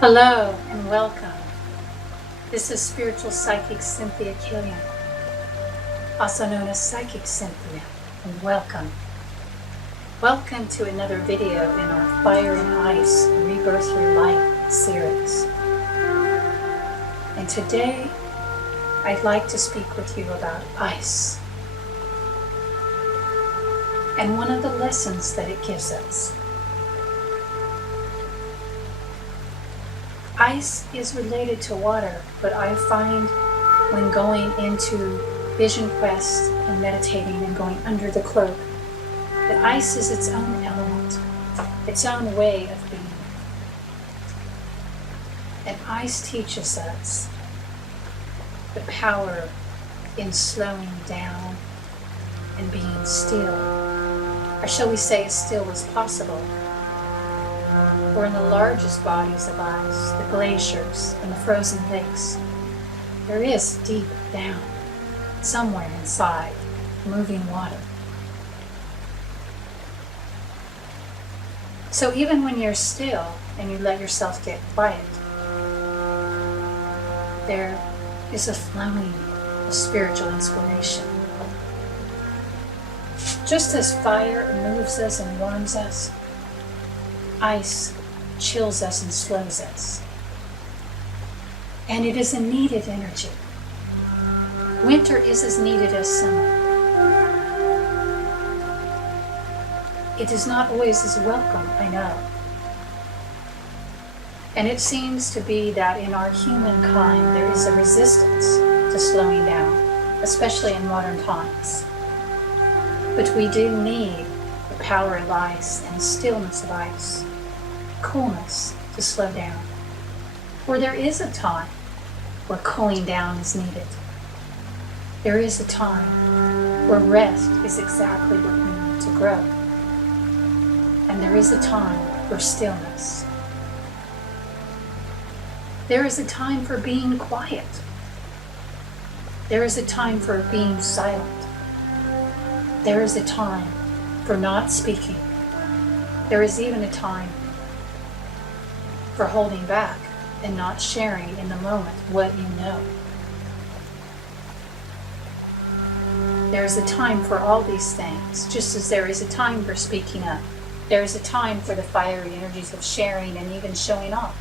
Hello and welcome. This is Spiritual Psychic Cynthia Killian, also known as Psychic Cynthia, and welcome. Welcome to another video in our Fire and Ice Rebirth Through Light series. And today I'd like to speak with you about ice and one of the lessons that it gives us. Ice is related to water, but I find when going into vision quests and meditating and going under the cloak, that ice is its own element, its own way of being. And ice teaches us the power in slowing down and being still, or shall we say as still as possible. For in the largest bodies of ice, the glaciers and the frozen lakes, there is deep down, somewhere inside, moving water. So even when you're still and you let yourself get quiet, there is a flowing of spiritual inspiration. Just as fire moves us and warms us, ice chills us and slows us. And it is a needed energy. Winter is as needed as summer. It is not always as welcome, I know. And it seems to be that in our humankind there is a resistance to slowing down, especially in modern times. But we do need the power of ice and the stillness of ice, coolness to slow down. For there is a time where cooling down is needed. There is a time where rest is exactly what we need to grow. And there is a time for stillness. There is a time for being quiet. There is a time for being silent. There is a time for not speaking. There is even a time for holding back and not sharing in the moment what you know. There is a time for all these things, just as there is a time for speaking up. There is a time for the fiery energies of sharing and even showing off.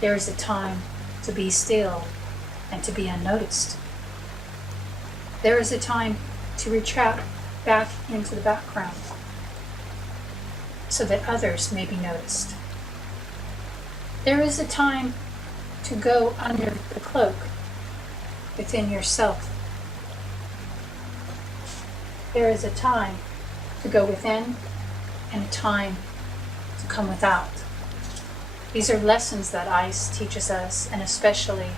There is a time to be still and to be unnoticed. There is a time to retract back into the background so that others may be noticed. There is a time to go under the cloak within yourself. There is a time to go within and a time to come without. These are lessons that ice teaches us, and especially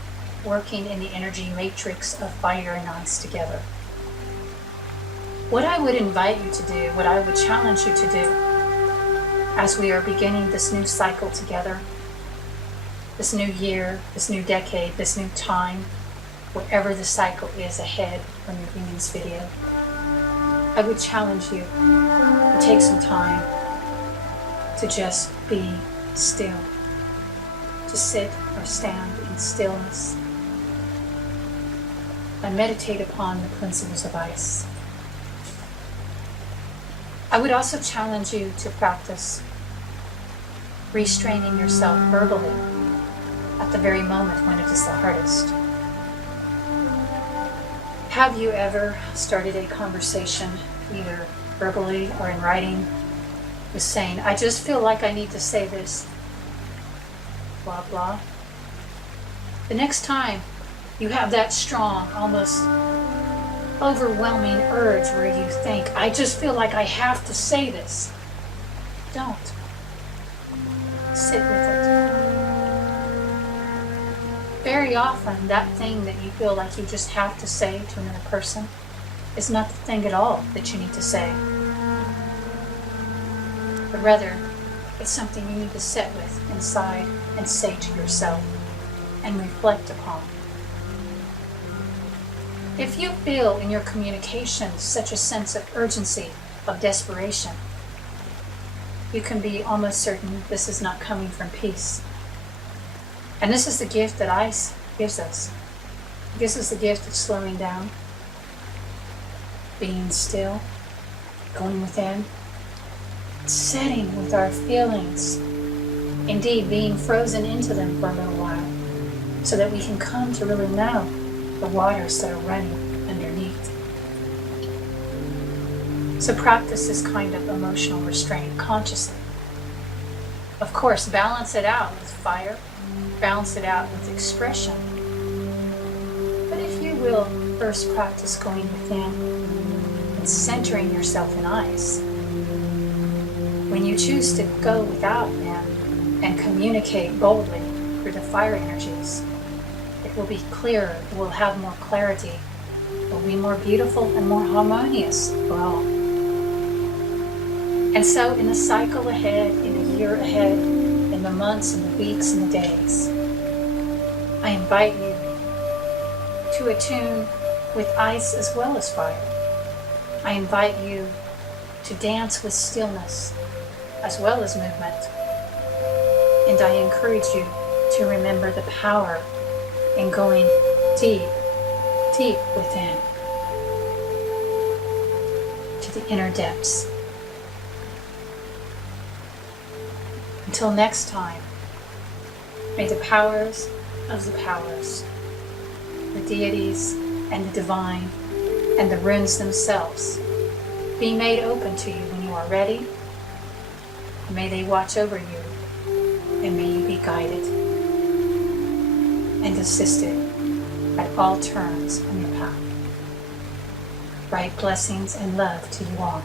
working in the energy matrix of fire and ice together. What I would invite you to do, what I would challenge you to do, as we are beginning this new cycle together, this new year, this new decade, this new time, wherever the cycle is ahead when you're viewing this video, I would challenge you to take some time to just be still, to sit or stand in stillness and meditate upon the principles of ice. I would also challenge you to practice restraining yourself verbally at the very moment when it is the hardest. Have you ever started a conversation, either verbally or in writing, with saying, I just feel like I need to say this, blah, blah. The next time you have that strong, almost overwhelming urge where you think, I just feel like I have to say this, don't. Sit with it. Very often, that thing that you feel like you just have to say to another person is not the thing at all that you need to say. But rather, it's something you need to sit with inside and say to yourself and reflect upon. If you feel in your communications such a sense of urgency, of desperation, you can be almost certain this is not coming from peace. And this is the gift that ice gives us. It gives us the gift of slowing down, being still, going within, setting with our feelings, indeed being frozen into them for a little while, so that we can come to really know the waters that are running underneath. So practice this kind of emotional restraint consciously. Of course, balance it out with fire, balance it out with expression. But if you will first practice going within and centering yourself in ice, when you choose to go without them and communicate boldly through the fire energies, it will be clearer, it will have more clarity, it will be more beautiful and more harmonious for all. And so in the cycle ahead, in the year ahead, in the months and the weeks and the days, I invite you to attune with ice as well as fire. I invite you to dance with stillness as well as movement. And I encourage you to remember the power in going deep, deep within, to the inner depths. Until next time, may the powers of the powers, the deities and the divine, and the runes themselves be made open to you when you are ready. May they watch over you, and may you be guided and assisted at all turns on your path. Bright blessings and love to you all.